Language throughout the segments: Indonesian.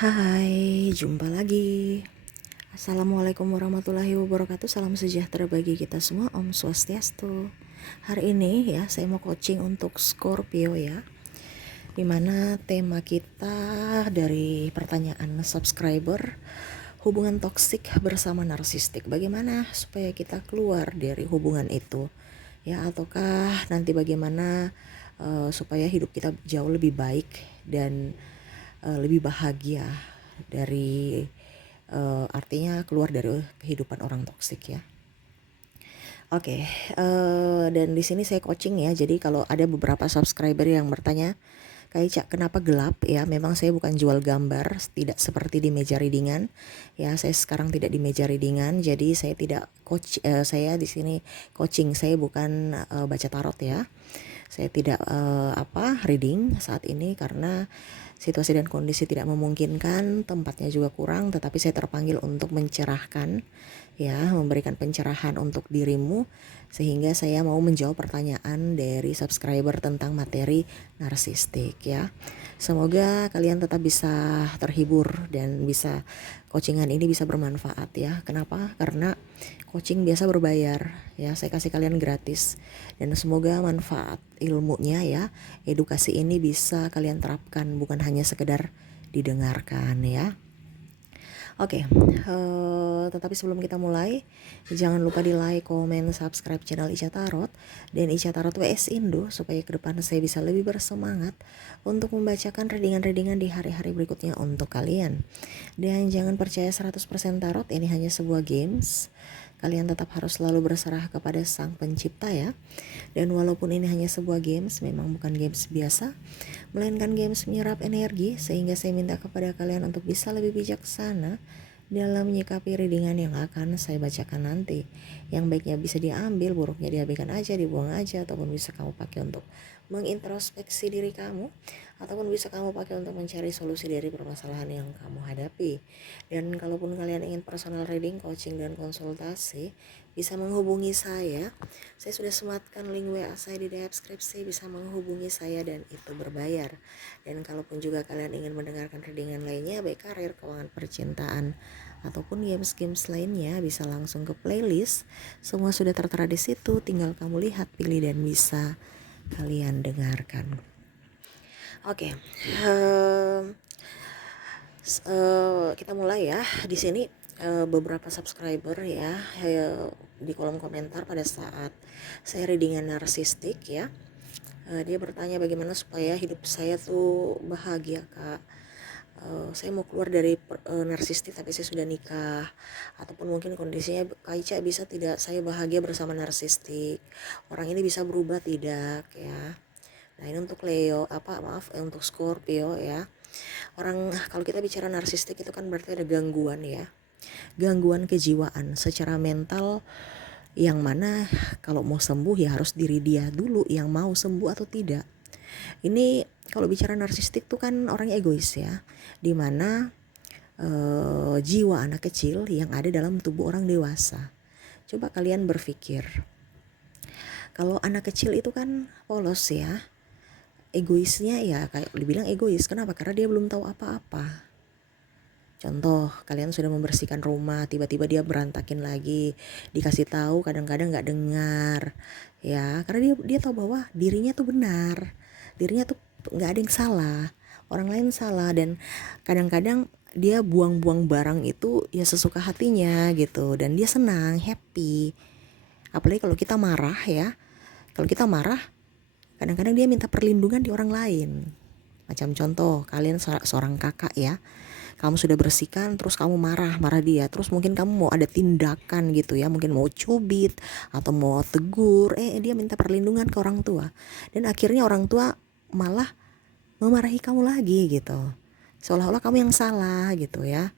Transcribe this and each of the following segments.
Hai, jumpa lagi. Assalamualaikum warahmatullahi wabarakatuh. Salam sejahtera bagi kita semua. Om Swastiastu. Hari ini ya, saya mau coaching untuk Scorpio ya. Dimana tema kita dari pertanyaan subscriber, hubungan toksik bersama narsistik. Bagaimana supaya kita keluar dari hubungan itu? Ya, ataukah nanti bagaimana supaya hidup kita jauh lebih baik dan lebih bahagia dari artinya keluar dari kehidupan orang toksik ya. Oke, dan di sini saya coaching ya. Jadi kalau ada beberapa subscriber yang bertanya, Kak Ica, kenapa gelap? Ya, memang saya bukan jual gambar, tidak seperti di meja readingan. Ya, saya sekarang tidak di meja readingan, jadi saya tidak coach. Saya di sini coaching, saya bukan baca tarot ya. Saya tidak reading saat ini karena situasi dan kondisi tidak memungkinkan, tempatnya juga kurang, tetapi saya terpanggil untuk mencerahkan ya, memberikan pencerahan untuk dirimu sehingga saya mau menjawab pertanyaan dari subscriber tentang materi narsistik ya. Semoga kalian tetap bisa terhibur dan bisa coachingan ini bisa bermanfaat ya. Kenapa? Karena coaching biasa berbayar ya, saya kasih kalian gratis dan semoga manfaat ilmunya ya, edukasi ini bisa kalian terapkan, bukan hanya sekedar didengarkan ya. Oke, tetapi sebelum kita mulai, jangan lupa di like, komen, subscribe channel Ica Tarot dan Ica Tarot WS Indo supaya ke depan saya bisa lebih bersemangat untuk membacakan readingan-readingan di hari-hari berikutnya untuk kalian. Dan jangan percaya 100% tarot, ini hanya sebuah games. Kalian tetap harus selalu berserah kepada Sang Pencipta ya. Dan walaupun ini hanya sebuah games, memang bukan games biasa, melainkan games menyerap energi, sehingga saya minta kepada kalian untuk bisa lebih bijaksana dalam menyikapi readingan yang akan saya bacakan nanti. Yang baiknya bisa diambil, buruknya diabaikan aja, dibuang aja, ataupun bisa kamu pakai untuk mengintrospeksi diri kamu, ataupun bisa kamu pakai untuk mencari solusi dari permasalahan yang kamu hadapi. Dan kalaupun kalian ingin personal reading, coaching, dan konsultasi, bisa menghubungi saya. Saya sudah sematkan link WA saya di deskripsi, bisa menghubungi saya dan itu berbayar. Dan kalaupun juga kalian ingin mendengarkan readingan lainnya, baik karir, keuangan, percintaan, ataupun games-games lainnya, bisa langsung ke playlist. Semua sudah tertera di situ, tinggal kamu lihat, pilih, dan bisa kalian dengarkan. Oke, kita mulai ya. Di sini beberapa subscriber ya di kolom komentar pada saat saya readingan narsistik ya, dia bertanya bagaimana supaya hidup saya tuh bahagia Kak. Saya mau keluar dari narsistik tapi saya sudah nikah, ataupun mungkin kondisinya Kak Ica bisa tidak saya bahagia bersama narsistik, orang ini bisa berubah tidak ya. Nah ini untuk Leo, untuk Scorpio ya. Kalau kita bicara narsistik itu kan berarti ada gangguan ya, gangguan kejiwaan secara mental, yang mana kalau mau sembuh ya harus diri dia dulu yang mau sembuh atau tidak. Ini kalau bicara narsistik tuh kan orang egois ya, dimana jiwa anak kecil yang ada dalam tubuh orang dewasa. Coba kalian berpikir, kalau anak kecil itu kan polos ya, egoisnya ya kayak dibilang egois. Kenapa? Karena dia belum tahu apa-apa. Contoh, kalian sudah membersihkan rumah, tiba-tiba dia berantakin lagi, dikasih tahu kadang-kadang nggak dengar, ya, karena dia tahu bahwa dirinya tuh benar, dirinya tuh nggak ada yang salah, orang lain salah, dan kadang-kadang dia buang-buang barang itu ya sesuka hatinya gitu, dan dia senang, happy. Apalagi kalau kita marah ya, kalau kita marah, kadang-kadang dia minta perlindungan di orang lain. Macam contoh, kalian seorang kakak ya, kamu sudah bersihkan terus kamu marah dia, terus mungkin kamu mau ada tindakan gitu ya, mungkin mau cubit atau mau tegur, dia minta perlindungan ke orang tua, dan akhirnya orang tua malah memarahi kamu lagi gitu, seolah-olah kamu yang salah gitu ya.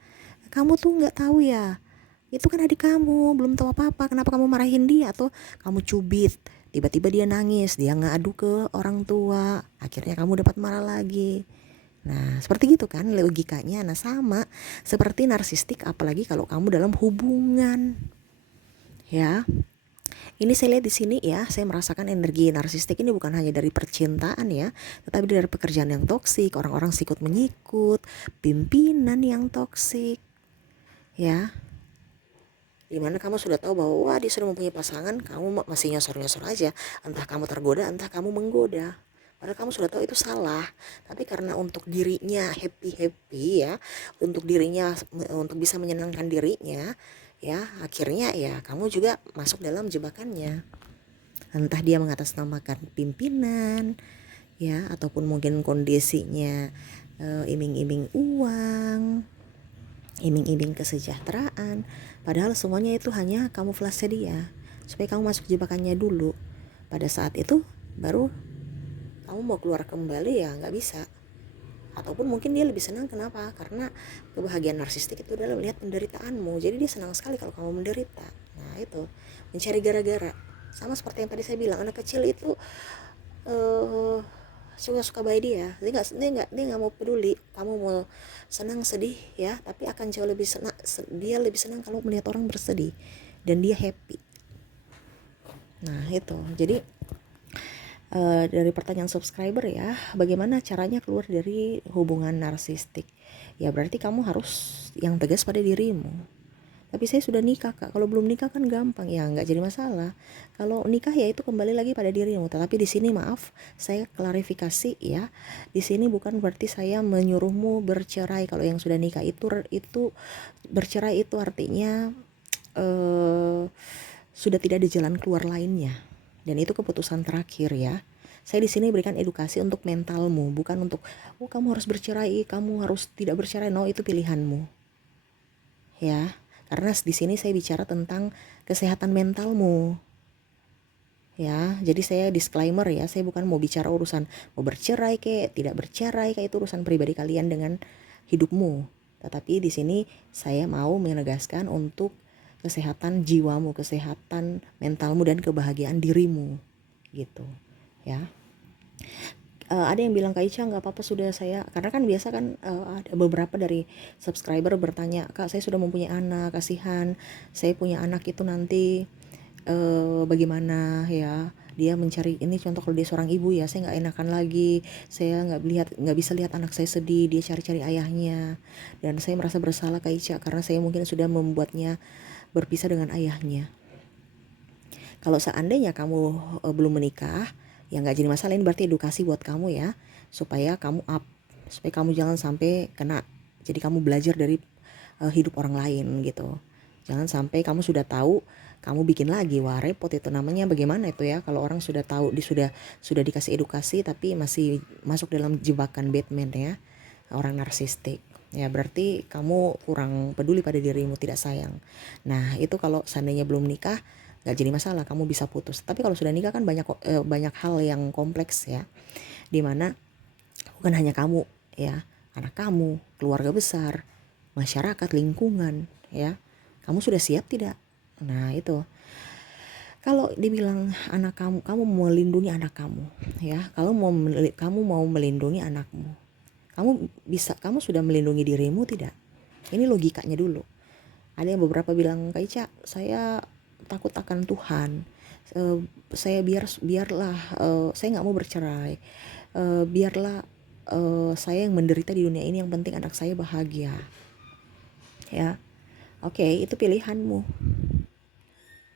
Kamu tuh nggak tahu ya, itu kan adik kamu, belum tahu apa-apa, kenapa kamu marahin dia, atau kamu cubit, tiba-tiba dia nangis, dia ngadu ke orang tua, akhirnya kamu dapat marah lagi. Nah seperti gitu kan logikanya. Nah sama seperti narsistik, apalagi kalau kamu dalam hubungan ya. Ini saya lihat di sini ya, saya merasakan energi narsistik ini bukan hanya dari percintaan ya, tetapi dari pekerjaan yang toksik, orang-orang sikut menyikut, pimpinan yang toksik, ya. Dimana kamu sudah tahu bahwa wah dia sudah mempunyai pasangan, kamu masih nyosor-nyosor aja, entah kamu tergoda, entah kamu menggoda. Padahal kamu sudah tahu itu salah, tapi karena untuk dirinya happy ya, untuk dirinya untuk bisa menyenangkan dirinya, ya akhirnya ya kamu juga masuk dalam jebakannya. Entah dia mengatasnamakan pimpinan, ya ataupun mungkin kondisinya iming-iming uang, iming-iming kesejahteraan, padahal semuanya itu hanya kamuflase dia supaya kamu masuk jebakannya dulu. Pada saat itu baru kamu mau keluar kembali ya nggak bisa. Ataupun mungkin dia lebih senang, kenapa? Karena kebahagiaan narsistik itu adalah melihat penderitaanmu, jadi dia senang sekali kalau kamu menderita. Nah itu mencari gara-gara, sama seperti yang tadi saya bilang, anak kecil itu suka-suka bayi dia nggak mau peduli kamu mau senang sedih ya, tapi akan jauh lebih senang, dia lebih senang kalau melihat orang bersedih dan dia happy. Nah itu jadi dari pertanyaan subscriber ya, bagaimana caranya keluar dari hubungan narsistik? Ya berarti kamu harus yang tegas pada dirimu. Tapi saya sudah nikah kak, kalau belum nikah kan gampang ya, nggak jadi masalah. Kalau nikah ya itu kembali lagi pada dirimu. Tetapi di sini maaf, saya klarifikasi ya. Di sini bukan berarti saya menyuruhmu bercerai. Kalau yang sudah nikah itu bercerai itu artinya sudah tidak ada jalan keluar lainnya. Dan itu keputusan terakhir ya. Saya di sini berikan edukasi untuk mentalmu, bukan untuk oh kamu harus bercerai, kamu harus tidak bercerai. No, itu pilihanmu. Ya, karena di sini saya bicara tentang kesehatan mentalmu. Ya, jadi saya disclaimer ya, saya bukan mau bicara urusan mau bercerai kayak tidak bercerai, kayak itu urusan pribadi kalian dengan hidupmu. Tetapi di sini saya mau menegaskan untuk kesehatan jiwamu, kesehatan mentalmu dan kebahagiaan dirimu gitu. Ya. Ada yang bilang Kak Ica nggak apa-apa sudah saya, karena kan biasa kan ada beberapa dari subscriber bertanya, Kak saya sudah mempunyai anak, kasihan saya punya anak itu nanti bagaimana ya, dia mencari ini, contoh kalau dia seorang ibu ya, saya nggak enakan lagi, saya nggak bisa lihat anak saya sedih, dia cari-cari ayahnya, dan saya merasa bersalah Kak Ica karena saya mungkin sudah membuatnya berpisah dengan ayahnya. Kalau seandainya kamu belum menikah, ya nggak jadi masalah, ini berarti edukasi buat kamu ya, supaya kamu supaya kamu jangan sampai kena, jadi kamu belajar dari hidup orang lain gitu. Jangan sampai kamu sudah tahu, kamu bikin lagi, wah repot itu namanya. Bagaimana itu ya kalau orang sudah tahu, sudah dikasih edukasi tapi masih masuk dalam jebakan Batman ya, orang narsistik. Ya berarti kamu kurang peduli pada dirimu, tidak sayang. Nah itu kalau seandainya belum nikah nggak jadi masalah, kamu bisa putus. Tapi kalau sudah nikah kan banyak hal yang kompleks ya, dimana bukan hanya kamu ya, anak kamu, keluarga besar, masyarakat, lingkungan ya. Kamu sudah siap tidak? Nah itu kalau dibilang anak kamu mau melindungi anak kamu ya, kalau kamu mau melindungi anakmu, kamu sudah melindungi dirimu tidak? Ini logikanya dulu. Ada yang beberapa bilang, Kak Ica saya takut akan Tuhan, saya biarlah saya nggak mau bercerai, biarlah saya yang menderita di dunia ini, yang penting anak saya bahagia ya. Oke, itu pilihanmu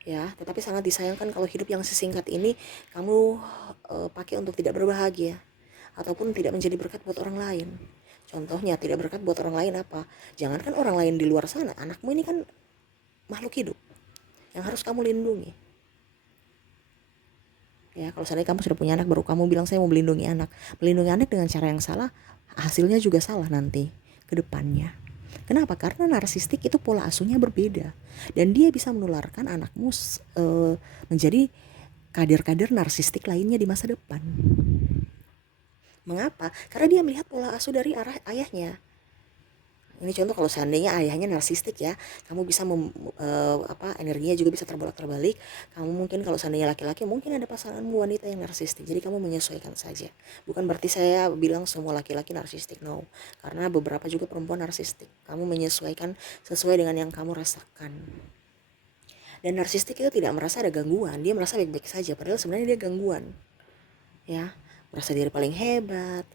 ya, tetapi sangat disayangkan kalau hidup yang sesingkat ini kamu pakai untuk tidak berbahagia ataupun tidak menjadi berkat buat orang lain. Contohnya tidak berkat buat orang lain apa? Jangankan orang lain di luar sana, anakmu ini kan makhluk hidup yang harus kamu lindungi. Ya, kalau seandainya kamu sudah punya anak baru kamu bilang saya mau melindungi anak dengan cara yang salah, hasilnya juga salah nanti ke depannya. Kenapa? Karena narsistik itu pola asuhnya berbeda dan dia bisa menularkan anakmu menjadi kader-kader narsistik lainnya di masa depan. Mengapa? Karena dia melihat pola asuh dari arah ayahnya. Ini contoh kalau seandainya ayahnya narsistik ya, kamu bisa energinya juga bisa terbolak-terbalik. Kamu mungkin kalau seandainya laki-laki, mungkin ada pasanganmu wanita yang narsistik. Jadi kamu menyesuaikan saja. Bukan berarti saya bilang semua laki-laki narsistik, no. Karena beberapa juga perempuan narsistik. Kamu menyesuaikan sesuai dengan yang kamu rasakan. Dan narsistik itu tidak merasa ada gangguan, dia merasa baik-baik saja, padahal sebenarnya dia gangguan. Ya, merasa diri paling hebat,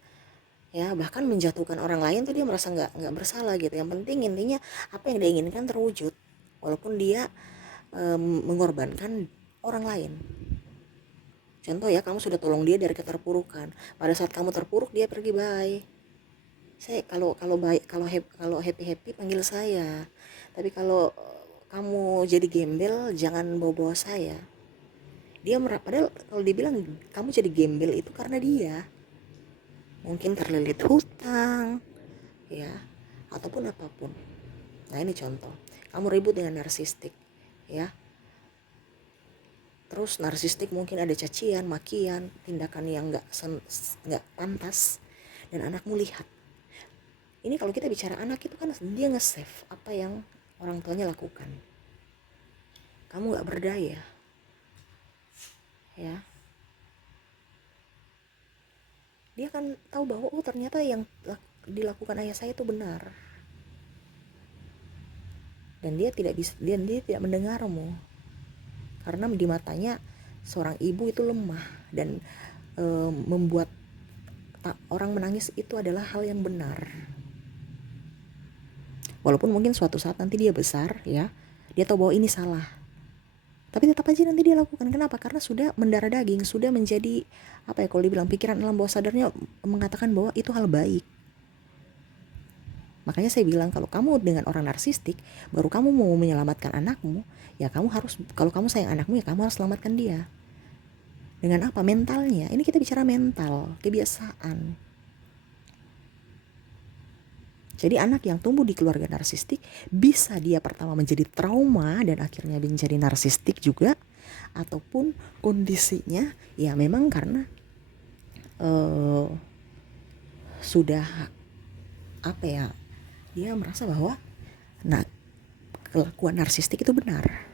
ya bahkan menjatuhkan orang lain tuh dia merasa nggak bersalah gitu. Yang penting intinya apa yang dia inginkan terwujud, walaupun dia mengorbankan orang lain. Contoh ya, kamu sudah tolong dia dari keterpurukan, pada saat kamu terpuruk dia pergi, bye. Saya kalau baik, kalau happy happy panggil saya, tapi kalau kamu jadi gembel jangan bawa-bawa saya. Padahal kalau dibilang kamu jadi gembel itu karena dia mungkin terlilit hutang, ya, ataupun apapun. Nah ini contoh, kamu ribut dengan narsistik, ya. Terus narsistik mungkin ada cacian, makian, tindakan yang nggak pantas, dan anakmu lihat. Ini kalau kita bicara anak itu kan dia nge-save apa yang orang tuanya lakukan. Kamu nggak berdaya, ya. Dia kan tahu bahwa ternyata yang dilakukan ayah saya itu benar, dan dia tidak mendengarmu. Karena di matanya seorang ibu itu lemah, dan membuat orang menangis itu adalah hal yang benar. Walaupun mungkin suatu saat nanti dia besar, ya, dia tahu bahwa ini salah, tapi tetap aja nanti dia lakukan. Kenapa? Karena sudah mendarah daging, sudah menjadi apa ya, kalau dibilang pikiran alam bawah sadarnya mengatakan bahwa itu hal baik. Makanya saya bilang kalau kamu dengan orang narsistik, baru kamu mau menyelamatkan anakmu, ya kamu harus, kalau kamu sayang anakmu ya kamu harus selamatkan dia. Dengan apa? Mentalnya. Ini kita bicara mental, kebiasaan. Jadi anak yang tumbuh di keluarga narsistik bisa dia pertama menjadi trauma dan akhirnya menjadi narsistik juga, ataupun kondisinya ya memang karena sudah apa ya, dia merasa bahwa kelakuan narsistik itu benar.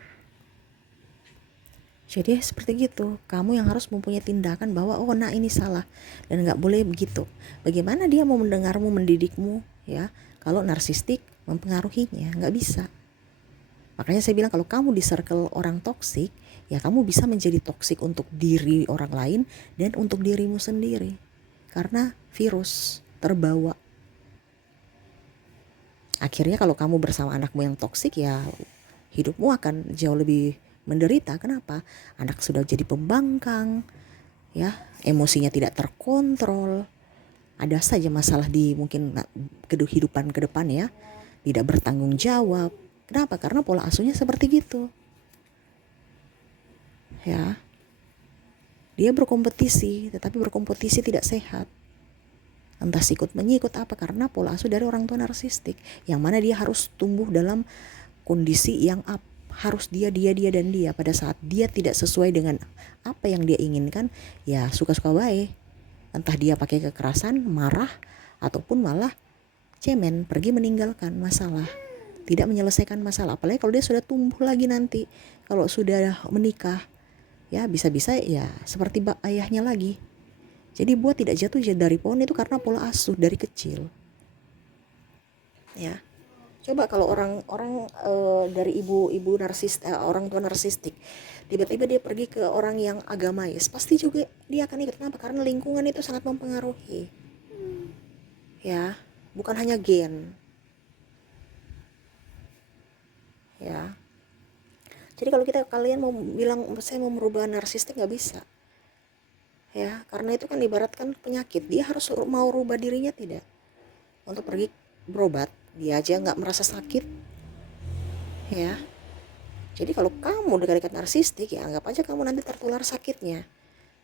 Jadi seperti gitu, kamu yang harus mempunyai tindakan bahwa oh nah ini salah dan nggak boleh begitu. Bagaimana dia mau mendengarmu, mendidikmu, ya, kalau narsistik mempengaruhinya? Nggak bisa. Makanya saya bilang kalau kamu di circle orang toksik, ya kamu bisa menjadi toksik untuk diri orang lain dan untuk dirimu sendiri. Karena virus terbawa. Akhirnya kalau kamu bersama anakmu yang toksik, ya hidupmu akan jauh lebih menderita. Kenapa? Anak sudah jadi pembangkang, ya, emosinya tidak terkontrol, ada saja masalah di mungkin kehidupan ke depan, ya, tidak bertanggung jawab. Kenapa? Karena pola asuhnya seperti gitu, ya. Dia berkompetisi, tetapi berkompetisi tidak sehat. Entah sikut menyikut apa, karena pola asuh dari orang tua narsistik, yang mana dia harus tumbuh dalam kondisi yang harus dia dan dia. Pada saat dia tidak sesuai dengan apa yang dia inginkan, ya suka-suka baik. Entah dia pakai kekerasan, marah, ataupun malah cemen, pergi meninggalkan masalah, tidak menyelesaikan masalah. Apalagi kalau dia sudah tumbuh lagi nanti, kalau sudah menikah, ya bisa-bisa ya seperti ayahnya lagi. Jadi buat tidak jatuh dari pohon itu karena pola asuh dari kecil, ya. Coba kalau orang dari ibu narsis, orang tua narsistik, tiba-tiba dia pergi ke orang yang agamais, pasti juga dia akan ikut. Kenapa? Karena lingkungan itu sangat mempengaruhi, ya, bukan hanya gen, ya. Jadi kalau kalian mau bilang saya mau merubah narsistik, nggak bisa, ya, karena itu kan ibaratkan penyakit. Dia harus mau rubah dirinya, tidak untuk pergi berobat, dia aja nggak merasa sakit, ya. Jadi kalau kamu dekat-dekat narsistik, ya anggap aja kamu nanti tertular sakitnya.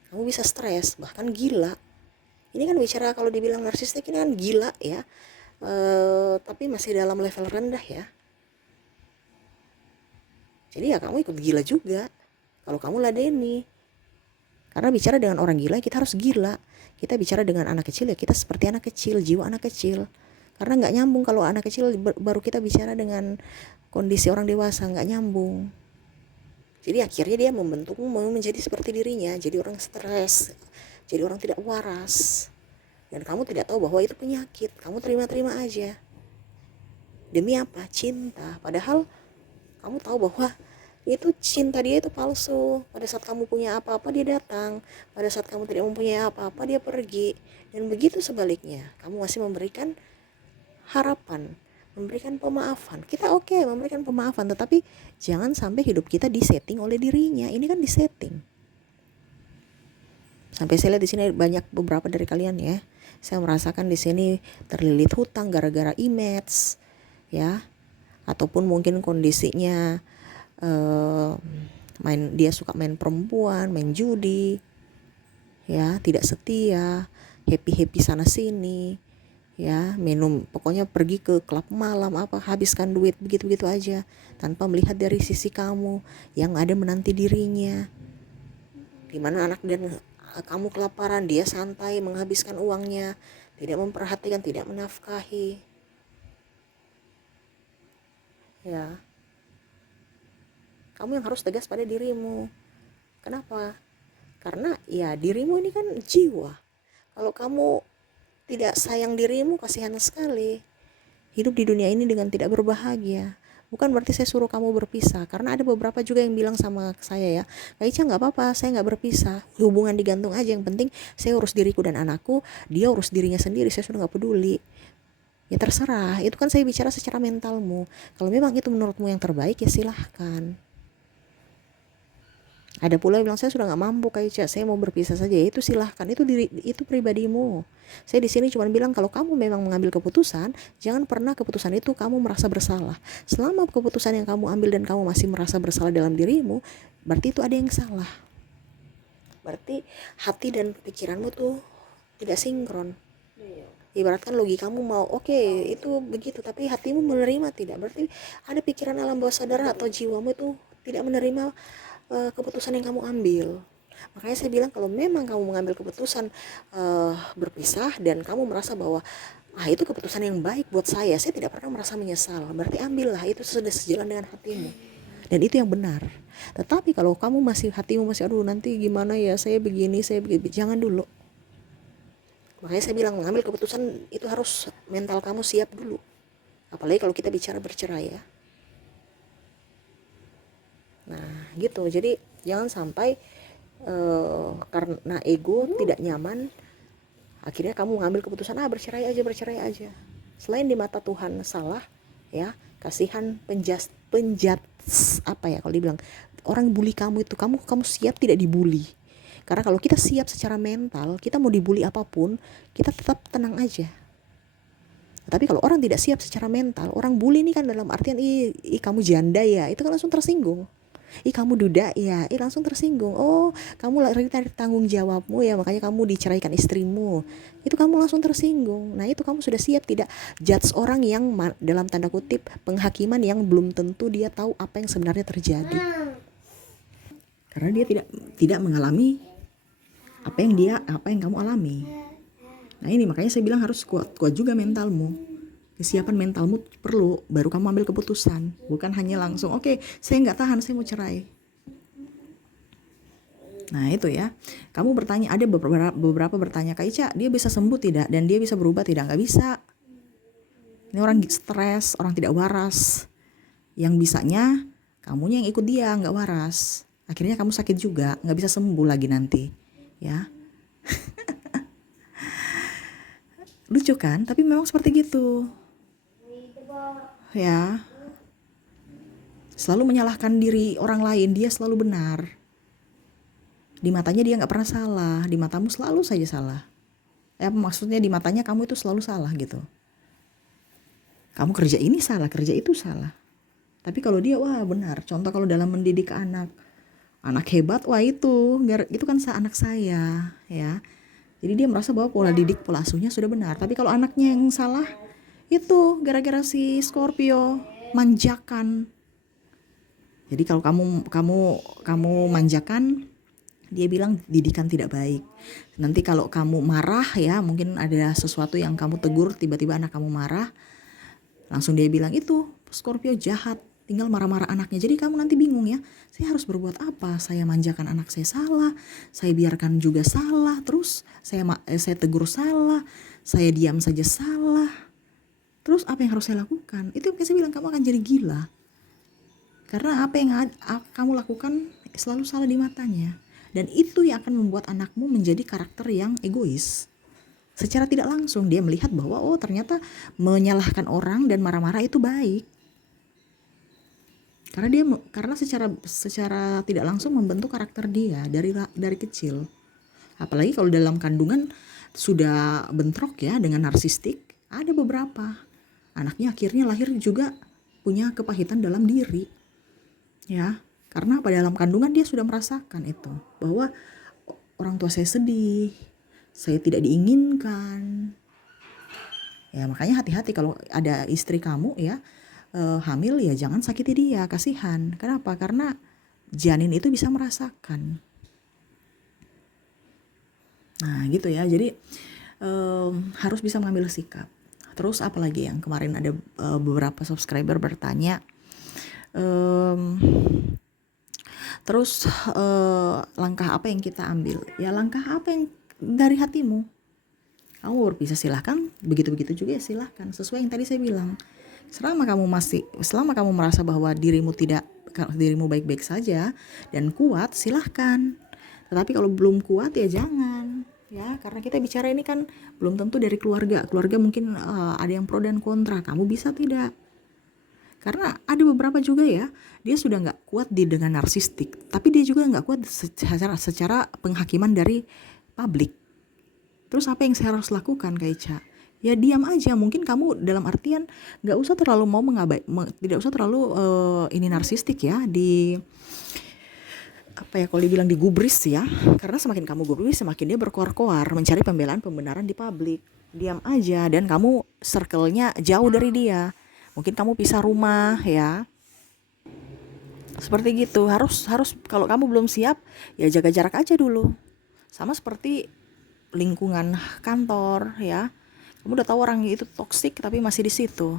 Kamu bisa stres, bahkan gila. Ini kan bicara kalau dibilang narsistik ini kan gila, ya. Tapi masih dalam level rendah, ya. Jadi ya kamu ikut gila juga kalau kamu ladeni. Karena bicara dengan orang gila, kita harus gila. Kita bicara dengan anak kecil, ya kita seperti anak kecil, jiwa anak kecil. Karena nggak nyambung kalau anak kecil baru kita bicara dengan kondisi orang dewasa, nggak nyambung. Jadi akhirnya dia membentukmu menjadi seperti dirinya, jadi orang stres, jadi orang tidak waras. Dan kamu tidak tahu bahwa itu penyakit, kamu terima-terima aja. Demi apa? Cinta. Padahal kamu tahu bahwa Itu cinta dia itu palsu. Pada saat kamu punya apa-apa dia datang, pada saat kamu tidak mempunyai apa-apa dia pergi. Dan begitu sebaliknya, kamu masih memberikan harapan, memberikan pemaafan. Kita oke, memberikan pemaafan, tetapi jangan sampai hidup kita disetting oleh dirinya. Ini kan disetting. Sampai saya lihat di sini banyak beberapa dari kalian ya. Saya merasakan di sini terlilit hutang gara-gara image, ya, ataupun mungkin kondisinya dia suka main perempuan, main judi, ya, tidak setia, happy sana sini, ya, minum, pokoknya pergi ke klub malam apa, habiskan duit begitu-begitu aja tanpa melihat dari sisi kamu yang ada menanti dirinya, dimana anak dan kamu kelaparan, dia santai menghabiskan uangnya, tidak memperhatikan, tidak menafkahi, ya. Kamu yang harus tegas pada dirimu. Kenapa? Karena ya dirimu ini kan jiwa. Kalau kamu tidak sayang dirimu, kasihan sekali. Hidup di dunia ini dengan tidak berbahagia. Bukan berarti saya suruh kamu berpisah, karena ada beberapa juga yang bilang sama saya ya, Kak Ica nggak apa-apa, saya nggak berpisah, hubungan digantung aja, yang penting saya urus diriku dan anakku, dia urus dirinya sendiri, saya sudah nggak peduli. Ya terserah, itu kan saya bicara secara mentalmu. Kalau memang itu menurutmu yang terbaik ya silahkan. Ada pula yang bilang saya sudah nggak mampu Kak Ica, saya mau berpisah saja. Ya itu silahkan, itu pribadimu. Saya di sini cuma bilang kalau kamu memang mengambil keputusan, jangan pernah keputusan itu kamu merasa bersalah. Selama keputusan yang kamu ambil dan kamu masih merasa bersalah dalam dirimu, berarti itu ada yang salah. Berarti hati dan pikiranmu tuh tidak sinkron. Ibaratkan logikamu mau oke, itu begitu, tapi hatimu menerima tidak. Berarti ada pikiran alam bawah sadar atau jiwamu itu tidak menerima keputusan yang kamu ambil. Makanya saya bilang kalau memang kamu mengambil keputusan berpisah dan kamu merasa bahwa itu keputusan yang baik buat saya tidak pernah merasa menyesal, berarti ambillah, itu sudah sejalan dengan hatimu dan itu yang benar. Tetapi kalau kamu masih, hatimu masih aduh nanti gimana ya, saya begini, saya begini, jangan dulu. Makanya saya bilang mengambil keputusan itu harus mental kamu siap dulu, apalagi kalau kita bicara bercerai ya. Nah gitu, jadi jangan sampai karena ego tidak nyaman akhirnya kamu mengambil keputusan bercerai aja. Selain di mata Tuhan salah, ya, kasihan penjat apa ya kalau dibilang orang bully kamu itu, kamu siap tidak dibully. Karena kalau kita siap secara mental, kita mau dibully apapun kita tetap tenang aja. Tapi kalau orang tidak siap secara mental, orang bully ini kan dalam artian kamu janda ya, itu kan langsung tersinggung. Kamu duda ya, langsung tersinggung. Oh, kamu lari dari tanggung jawabmu ya, makanya kamu diceraikan istrimu. Itu kamu langsung tersinggung. Nah itu kamu sudah siap tidak judge orang yang dalam tanda kutip penghakiman yang belum tentu dia tahu apa yang sebenarnya terjadi. Karena dia tidak mengalami apa yang kamu alami. Nah ini makanya saya bilang harus kuat juga mentalmu. Kesiapan mentalmu perlu, baru kamu ambil keputusan. Bukan hanya langsung, oke, saya nggak tahan, saya mau cerai. Nah itu ya, kamu bertanya, ada beberapa bertanya, Kak Ica, dia bisa sembuh tidak? Dan dia bisa berubah tidak? Nggak bisa. Ini orang stres, orang tidak waras. Yang bisanya, kamunya yang ikut dia, nggak waras. Akhirnya kamu sakit juga, nggak bisa sembuh lagi nanti. Ya. Lucu kan? Tapi memang seperti gitu. Ya, selalu menyalahkan diri orang lain, dia selalu benar. Di matanya dia nggak pernah salah, di matamu selalu saja salah. Maksudnya di matanya kamu itu selalu salah gitu. Kamu kerja ini salah, kerja itu salah. Tapi kalau dia wah benar. Contoh kalau dalam mendidik anak hebat, wah itu kan anak saya ya. Jadi dia merasa bahwa pola didik, pola asuhnya sudah benar. Tapi kalau anaknya yang salah, itu gara-gara si Scorpio manjakan. Jadi kalau kamu manjakan, dia bilang didikan tidak baik. Nanti kalau kamu marah ya, mungkin ada sesuatu yang kamu tegur, tiba-tiba anak kamu marah, langsung dia bilang itu Scorpio jahat, tinggal marah-marah anaknya. Jadi kamu nanti bingung ya, saya harus berbuat apa? Saya manjakan anak saya salah, saya biarkan juga salah, terus saya tegur salah, saya diam saja salah. Terus apa yang harus saya lakukan? Itu yang saya bilang, kamu akan jadi gila. Karena apa yang kamu lakukan selalu salah di matanya. Dan itu yang akan membuat anakmu menjadi karakter yang egois. Secara tidak langsung dia melihat bahwa oh ternyata menyalahkan orang dan marah-marah itu baik. Karena secara tidak langsung membentuk karakter dia dari kecil. Apalagi kalau dalam kandungan sudah bentrok ya dengan narsistik, ada beberapa anaknya akhirnya lahir juga punya kepahitan dalam diri. Ya, karena pada dalam kandungan dia sudah merasakan itu bahwa orang tua saya sedih, saya tidak diinginkan. Ya, makanya hati-hati kalau ada istri kamu ya hamil ya jangan sakiti dia, kasihan. Kenapa? Karena janin itu bisa merasakan. Nah gitu ya, jadi harus bisa mengambil sikap. Terus apalagi yang kemarin ada beberapa subscriber bertanya, terus langkah apa yang kita ambil? Ya langkah apa yang dari hatimu? Kamu berpisah silahkan, begitu-begitu juga ya silahkan. Sesuai yang tadi saya bilang, selama kamu merasa bahwa dirimu baik-baik saja dan kuat, silahkan. Tetapi kalau belum kuat ya jangan. Ya, karena kita bicara ini kan belum tentu dari keluarga. Keluarga mungkin ada yang pro dan kontra. Kamu bisa tidak? Karena ada beberapa juga ya, dia sudah nggak kuat dengan narsistik, tapi dia juga nggak kuat secara penghakiman dari publik. Terus apa yang saya harus lakukan, Kak Ica? Ya diam aja. Mungkin kamu dalam artian nggak usah terlalu tidak usah terlalu ini narsistik ya kalau dibilang digubris ya. Karena semakin kamu gubris semakin dia berkoar-koar mencari pembenaran di publik. Diam aja dan kamu circle-nya jauh dari dia. Mungkin kamu pisah rumah ya. Seperti gitu. Harus kalau kamu belum siap ya jaga jarak aja dulu. Sama seperti lingkungan kantor ya. Kamu udah tahu orang itu toksik tapi masih di situ.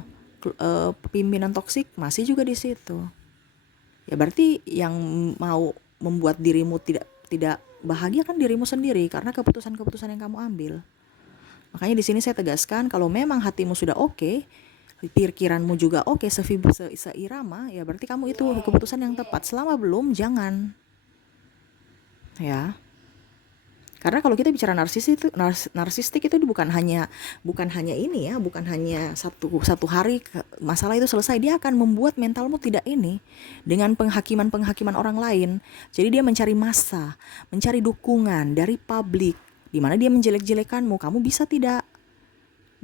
Pimpinan toksik masih juga di situ. Ya berarti yang mau membuat dirimu tidak bahagia kan dirimu sendiri karena keputusan-keputusan yang kamu ambil. Makanya di sini saya tegaskan kalau memang hatimu sudah oke, pikiranmu juga oke, seirama, ya berarti kamu itu keputusan yang tepat. Selama belum jangan. Ya. Karena kalau kita bicara narsistik itu bukan hanya ini ya, bukan hanya satu hari masalah itu selesai. Dia akan membuat mentalmu tidak ini dengan penghakiman orang lain. Jadi dia mencari massa, mencari dukungan dari publik, di mana dia menjelek-jelekanmu. Kamu bisa tidak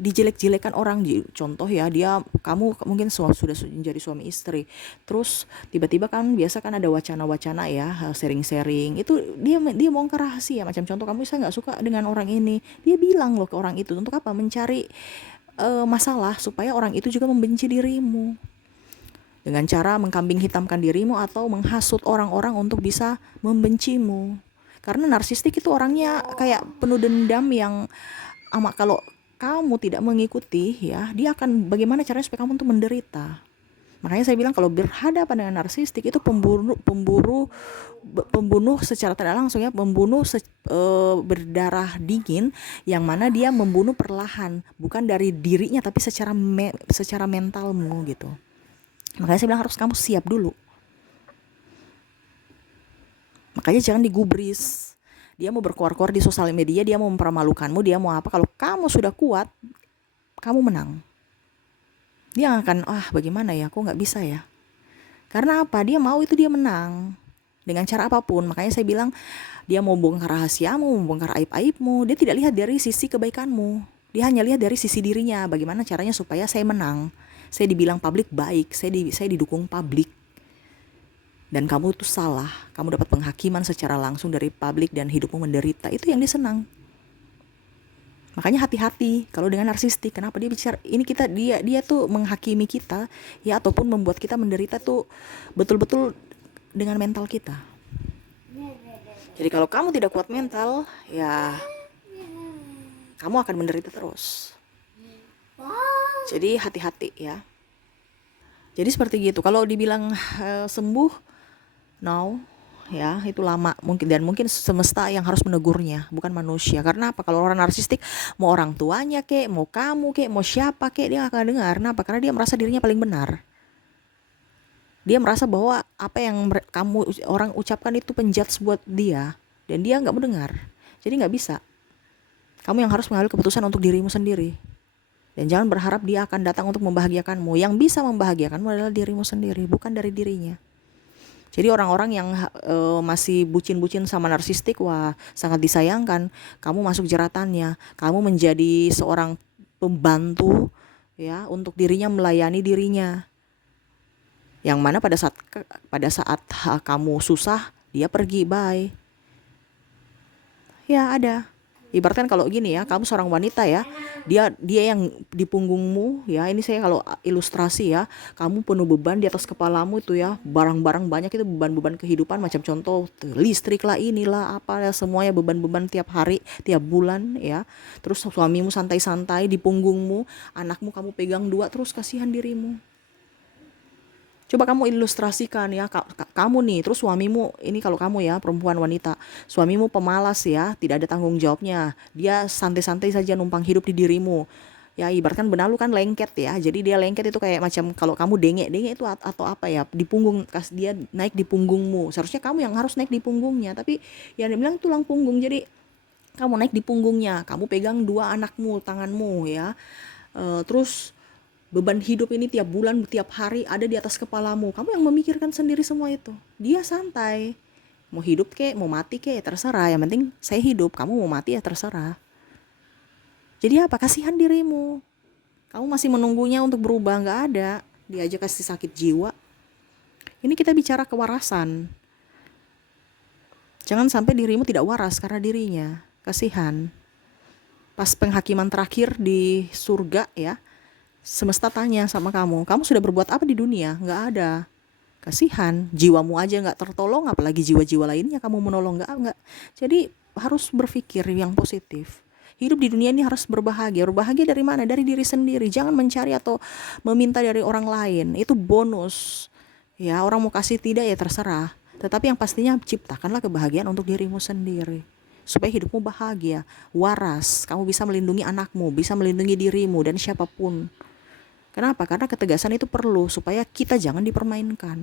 dijelek-jelekan orang, contoh ya kamu mungkin sudah menjadi suami istri, terus tiba-tiba kan biasa kan ada wacana-wacana ya sharing-sharing itu dia bongkar rahasia, macam contoh kamu saya nggak suka dengan orang ini, dia bilang loh ke orang itu untuk apa, mencari masalah supaya orang itu juga membenci dirimu dengan cara mengkambing hitamkan dirimu atau menghasut orang-orang untuk bisa membencimu. Karena narsistik itu orangnya kayak penuh dendam yang kalau kamu tidak mengikuti ya, dia akan bagaimana caranya supaya kamu untuk menderita. Makanya saya bilang kalau berhadapan dengan narsistik itu pembunuh secara tidak langsung ya, berdarah dingin yang mana dia membunuh perlahan, bukan dari dirinya tapi secara mentalmu gitu. Makanya saya bilang harus kamu siap dulu. Makanya jangan digubris. Dia mau berkoar-koar di sosial media, dia mau mempermalukanmu, dia mau apa. Kalau kamu sudah kuat, kamu menang. Dia akan, bagaimana ya, kok gak bisa ya. Karena apa? Dia mau itu dia menang. Dengan cara apapun. Makanya saya bilang, dia mau bongkar rahasiamu, mau bongkar aib-aibmu. Dia tidak lihat dari sisi kebaikanmu. Dia hanya lihat dari sisi dirinya. Bagaimana caranya supaya saya menang. Saya dibilang publik baik, saya didukung publik. Dan kamu tuh salah, kamu dapat penghakiman secara langsung dari publik dan hidupmu menderita, itu yang dia senang. Makanya hati-hati kalau dengan narsistik. Kenapa dia bicara ini, dia tuh menghakimi kita ya, ataupun membuat kita menderita tuh betul-betul dengan mental kita. Jadi kalau kamu tidak kuat mental ya kamu akan menderita terus. Jadi hati-hati ya. Jadi seperti gitu. Kalau dibilang sembuh, no, ya itu lama mungkin semesta yang harus menegurnya, bukan manusia. Karena apa? Kalau orang narsistik mau orang tuanya kek, mau kamu kek, mau siapa kek, dia gak akan dengar. Kenapa? Karena dia merasa dirinya paling benar. Dia merasa bahwa apa yang kamu orang ucapkan itu penjudge buat dia, dan dia nggak mendengar. Jadi nggak bisa. Kamu yang harus mengambil keputusan untuk dirimu sendiri. Dan jangan berharap dia akan datang untuk membahagiakanmu. Yang bisa membahagiakanmu adalah dirimu sendiri, bukan dari dirinya. Jadi orang-orang yang masih bucin-bucin sama narsistik, wah sangat disayangkan. Kamu masuk jeratannya. Kamu menjadi seorang pembantu ya untuk dirinya, melayani dirinya. Yang mana pada saat kamu susah, dia pergi, bye. Ya ada. Ibaratkan kalau gini ya, kamu seorang wanita ya, dia yang di punggungmu ya. Ini saya kalau ilustrasi ya, kamu penuh beban di atas kepalamu itu ya, barang-barang banyak itu, beban-beban kehidupan, macam contoh listrik lah, inilah apa ya, semuanya beban-beban tiap hari, tiap bulan ya. Terus suamimu santai-santai di punggungmu, anakmu kamu pegang dua, terus kasihan dirimu. Coba kamu ilustrasikan ya, kamu nih, terus suamimu, ini kalau kamu ya perempuan wanita, suamimu pemalas ya, tidak ada tanggung jawabnya, dia santai-santai saja numpang hidup di dirimu. Ya ibaratkan benalu kan lengket ya, jadi dia lengket itu kayak macam kalau kamu dengek itu atau apa ya, di punggung, dia naik di punggungmu. Seharusnya kamu yang harus naik di punggungnya, tapi yang dibilang tulang punggung, jadi kamu naik di punggungnya, kamu pegang dua anakmu, tanganmu ya. Terus beban hidup ini tiap bulan, tiap hari ada di atas kepalamu. Kamu yang memikirkan sendiri semua itu. Dia santai. Mau hidup kek, mau mati kek, ya terserah. Yang penting saya hidup, kamu mau mati ya terserah. Jadi apa? Kasihan dirimu. Kamu masih menunggunya untuk berubah, nggak ada. Dia aja kasih sakit jiwa. Ini kita bicara kewarasan. Jangan sampai dirimu tidak waras karena dirinya. Kasihan. Pas penghakiman terakhir di surga ya, semesta tanya sama kamu, kamu sudah berbuat apa di dunia? Nggak ada. Kasihan, jiwamu aja nggak tertolong, apalagi jiwa-jiwa lainnya kamu menolong, nggak. Jadi harus berpikir yang positif. Hidup di dunia ini harus berbahagia. Berbahagia dari mana? Dari diri sendiri. Jangan mencari atau meminta dari orang lain. Itu bonus. Ya, orang mau kasih tidak ya terserah. Tetapi yang pastinya ciptakanlah kebahagiaan untuk dirimu sendiri. Supaya hidupmu bahagia, waras. Kamu bisa melindungi anakmu, bisa melindungi dirimu dan siapapun. Kenapa? Karena ketegasan itu perlu supaya kita jangan dipermainkan.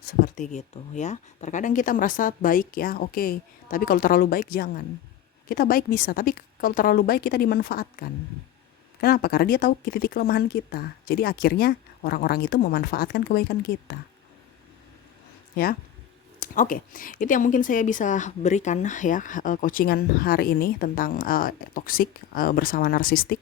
Seperti gitu ya. Terkadang kita merasa baik ya, oke. Tapi kalau terlalu baik jangan. Kita baik bisa, tapi kalau terlalu baik kita dimanfaatkan. Kenapa? Karena dia tahu titik kelemahan kita. Jadi akhirnya orang-orang itu memanfaatkan kebaikan kita. Ya. Oke, itu yang mungkin saya bisa berikan ya, coachingan hari ini tentang toksik bersama narsistik.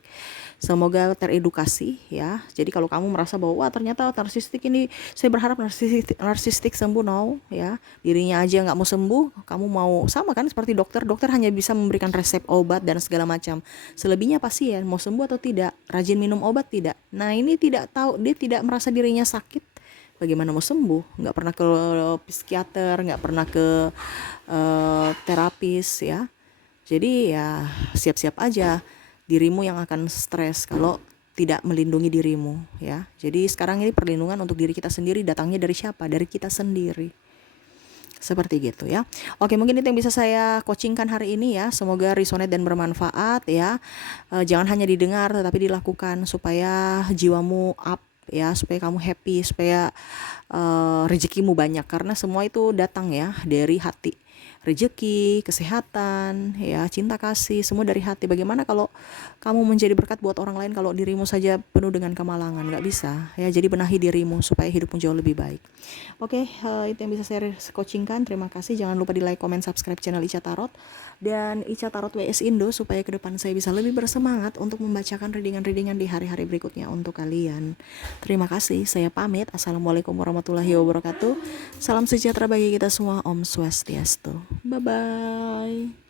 Semoga teredukasi ya. Jadi kalau kamu merasa bahwa wah ternyata narsistik ini, saya berharap narsistik sembuh, no ya. Dirinya aja nggak mau sembuh, kamu mau sama kan seperti dokter. Dokter hanya bisa memberikan resep obat dan segala macam. Selebihnya pasien mau sembuh atau tidak, rajin minum obat tidak. Nah ini tidak tahu, dia tidak merasa dirinya sakit. Bagaimana mau sembuh? Nggak pernah ke psikiater, nggak pernah ke terapis ya. Jadi ya siap-siap aja dirimu yang akan stres kalau tidak melindungi dirimu ya. Jadi sekarang ini perlindungan untuk diri kita sendiri datangnya dari siapa? Dari kita sendiri. Seperti gitu ya. Oke, mungkin itu yang bisa saya coachingkan hari ini ya. Semoga resonate dan bermanfaat ya. Jangan hanya didengar tetapi dilakukan supaya jiwamu up ya, supaya kamu happy, supaya rezekimu banyak, karena semua itu datang ya dari hati. Rezeki, kesehatan, ya, cinta kasih, semua dari hati. Bagaimana kalau kamu menjadi berkat buat orang lain kalau dirimu saja penuh dengan kemalangan? Nggak bisa ya. Jadi benahi dirimu supaya hidupmu jauh lebih baik. Oke, itu yang bisa saya coachingkan. Terima kasih. Jangan lupa di like, comment, subscribe channel Ica Tarot dan Ica Tarot WS Indo supaya ke depan saya bisa lebih bersemangat untuk membacakan readingan-readingan di hari-hari berikutnya untuk kalian. Terima kasih. Saya pamit. Assalamualaikum warahmatullahi wabarakatuh. Salam sejahtera bagi kita semua. Om Swastiastu. Bye-bye.